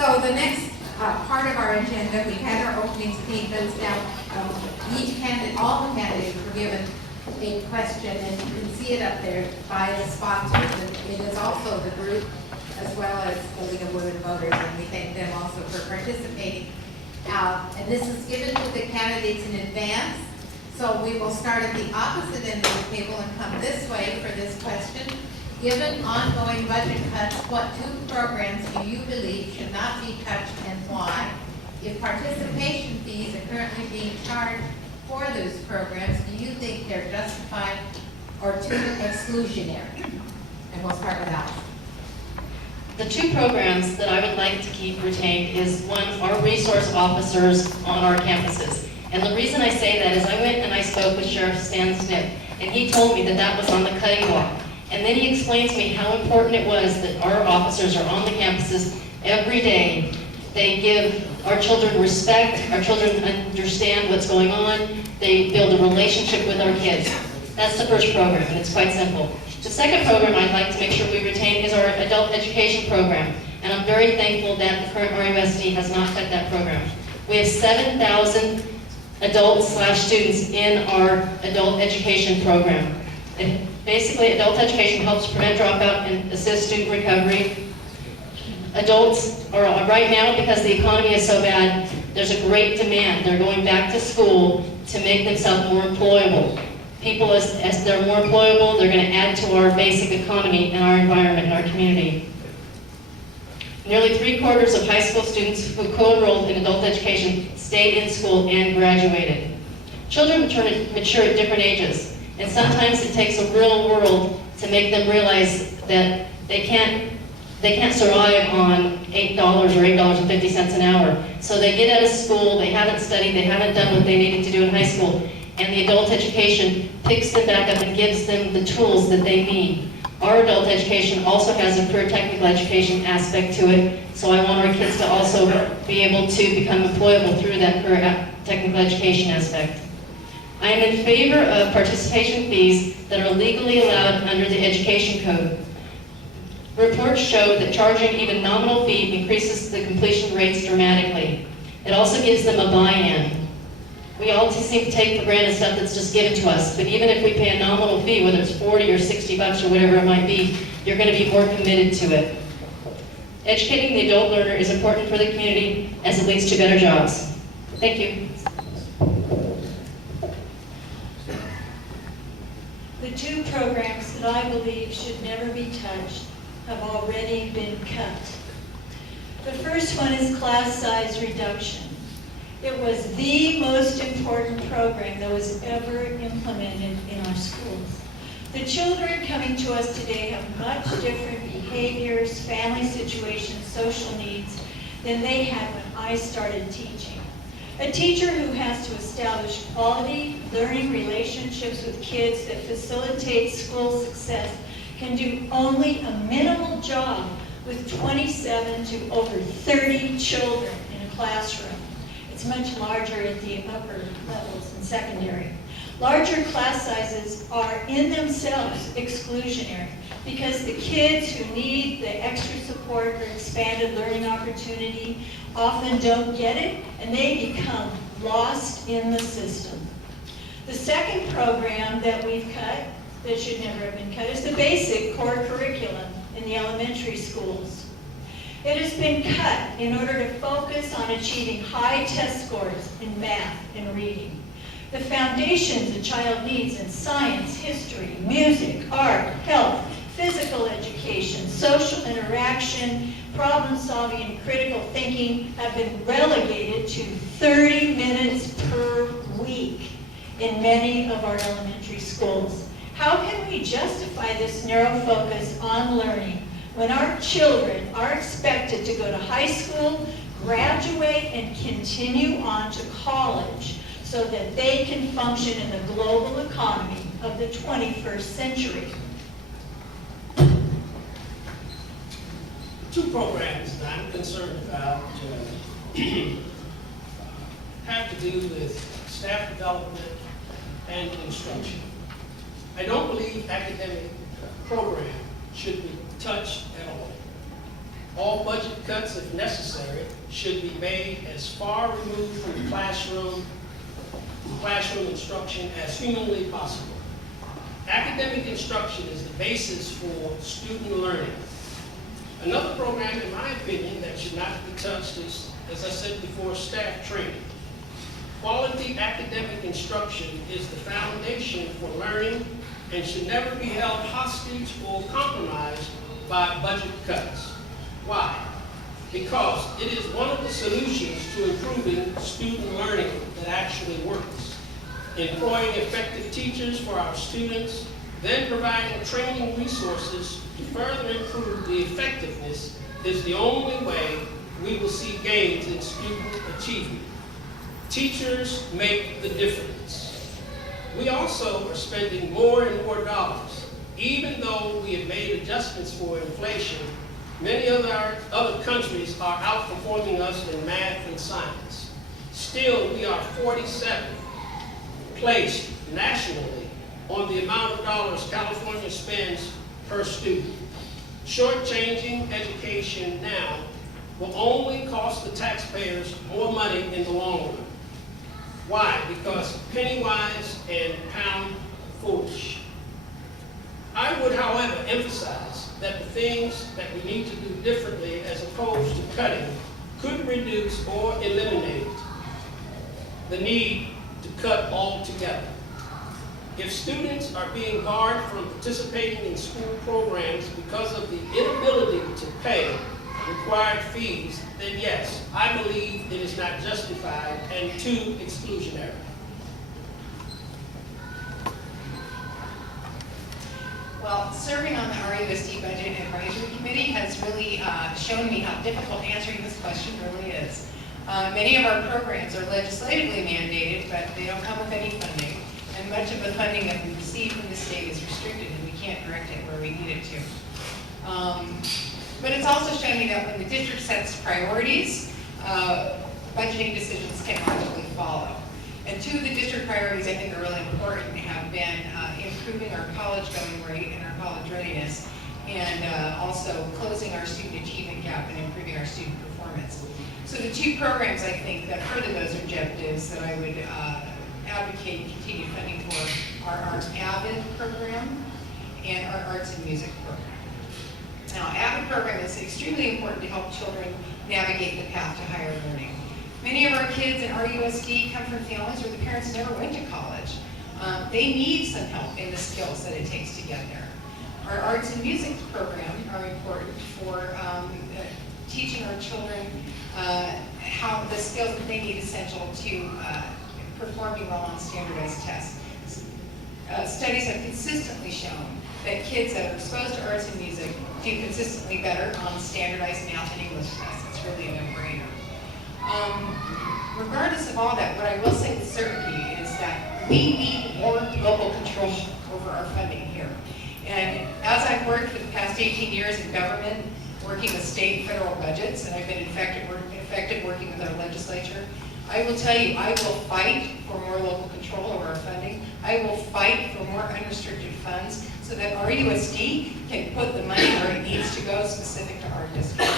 So the next part of our agenda, we had our opening statements. Now, each candidate, all the candidates were given a question, and you can see it up there by the sponsors. And it is also the group as well as the League of Women Voters, and we thank them also for participating. And this is given to the candidates in advance. So we will start at the opposite end of the table and come this way for this question. Given ongoing budget cuts, what two programs do you believe should not be touched and why? If participation fees are currently being charged for those programs, do you think they're justified or too exclusionary? And we'll start with Alice. The two programs that I would like to keep retained is one, our resource officers on our campuses. And the reason I say that is I went and I spoke with Sheriff Stan Smith, and he told me that that was on the cutting block. And then he explained to me how important it was that our officers are on the campuses every day. They give our children respect, our children understand what's going on, they build a relationship with our kids. That's the first program, and it's quite simple. The second program I'd like to make sure we retain is our adult education program. And I'm very thankful that the current RUSD has not cut that program. We have 7,000 adults/students in our adult education program. And basically, adult education helps prevent dropout and assist student recovery. Adults are, right now, because the economy is so bad, there's a great demand. They're going back to school to make themselves more employable. People, as they're more employable, they're going to add to our basic economy and our environment and our community. Nearly 3/4 of high school students who co-enrolled in adult education stayed in school and graduated. Children mature at different ages, and sometimes it takes a real world to make them realize that they can't survive on $8 or $8.50 an hour. So they get out of school, they haven't studied, they haven't done what they needed to do in high school, and the adult education picks them back up and gives them the tools that they need. Our adult education also has a career technical education aspect to it, so I want our kids to also be able to become employable through that career technical education aspect. I am in favor of participation fees that are legally allowed under the Education Code. Reports show that charging even nominal fee increases the completion rates dramatically. It also gives them a buy-in. We all seem to take for granted stuff that's just given to us, but even if we pay a nominal fee, whether it's 40 or 60 bucks or whatever it might be, you're going to be more committed to it. Educating the adult learner is important for the community as it leads to better jobs. Thank you. The two programs that I believe should never be touched have already been cut. The first one is class size reduction. It was the most important program that was ever implemented in our schools. The children coming to us today have much different behaviors, family situations, social needs than they had when I started teaching. A teacher who has to establish quality learning relationships with kids that facilitate school success can do only a minimal job with 27 to over 30 children in a classroom. It's much larger at the upper levels in secondary. Larger class sizes are in themselves exclusionary because the kids who need the extra support or expanded learning opportunity often don't get it, and they become lost in the system. The second program that we've cut, that should never have been cut, is the basic core curriculum in the elementary schools. It has been cut in order to focus on achieving high test scores in math and reading. The foundations a child needs in science, history, music, art, health, physical education, social interaction, problem solving, and critical thinking have been relegated to 30 minutes per week in many of our elementary schools. How can we justify this narrow focus on learning when our children are expected to go to high school, graduate, and continue on to college so that they can function in the global economy of the 21st century? Two programs that I'm concerned about have to do with staff development and instruction. I don't believe academic program should be touched at all. All budget cuts, if necessary, should be made as far removed from classroom instruction as humanly possible. Academic instruction is the basis for student learning. Another program, in my opinion, that should not be touched is, as I said before, staff training. Quality academic instruction is the foundation for learning and should never be held hostage or compromised by budget cuts. Why? Because it is one of the solutions to improving student learning that actually works. Employing effective teachers for our students, then providing training resources to further improve the effectiveness is the only way we will see gains in student achievement. Teachers make the difference. We also are spending more and more dollars. Even though we have made adjustments for inflation, many of our other countries are outperforming us in math and science. Still, we are 47th placed nationally on the amount of dollars California spends per student. Shortchanging education now will only cost the taxpayers more money in the long run. Why? Because penny wise and pound foolish. I would, however, emphasize that the things that we need to do differently as opposed to cutting could reduce or eliminate the need to cut altogether. If students are being barred from participating in school programs because of the inability to pay required fees, then yes, I believe it is not justified and too exclusionary. Well, serving on the RUSD Budget Advisory Committee has really shown me how difficult answering this question really is. Many of our programs are legislatively mandated, but they don't come with any funding. And much of the funding that we receive from the state is restricted, and we can't direct it where we need it to. But it's also shown me that when the district sets priorities, budgeting decisions can logically follow. And two of the district priorities I think are really important have been improving our college going rate and our college readiness, and also closing our student achievement gap and improving our student performance. So the two programs I think that further those objectives that I would advocate continued funding for are our AVID program and our Arts and Music program. Now, AVID program is extremely important to help children navigate the path to higher learning. Many of our kids in RUSD come from families where the parents never went to college. They need some help in the skills that it takes to get there. Our Arts and Music program are important for teaching our children how the skills that they need essential to performing well on standardized tests. Studies have consistently shown that kids that are exposed to arts and music do consistently better on standardized math and English tests. It's really a no-brainer. Regardless of all that, what I will say with certainty is that we need more local control over our funding here. And as I've worked for the past 18 years in government, working with state and federal budgets, and I've been effective working with our legislature, I will tell you, I will fight for more local control over our funding. I will fight for more unrestricted funds so that RUSD can put the money where it needs to go specific to our district.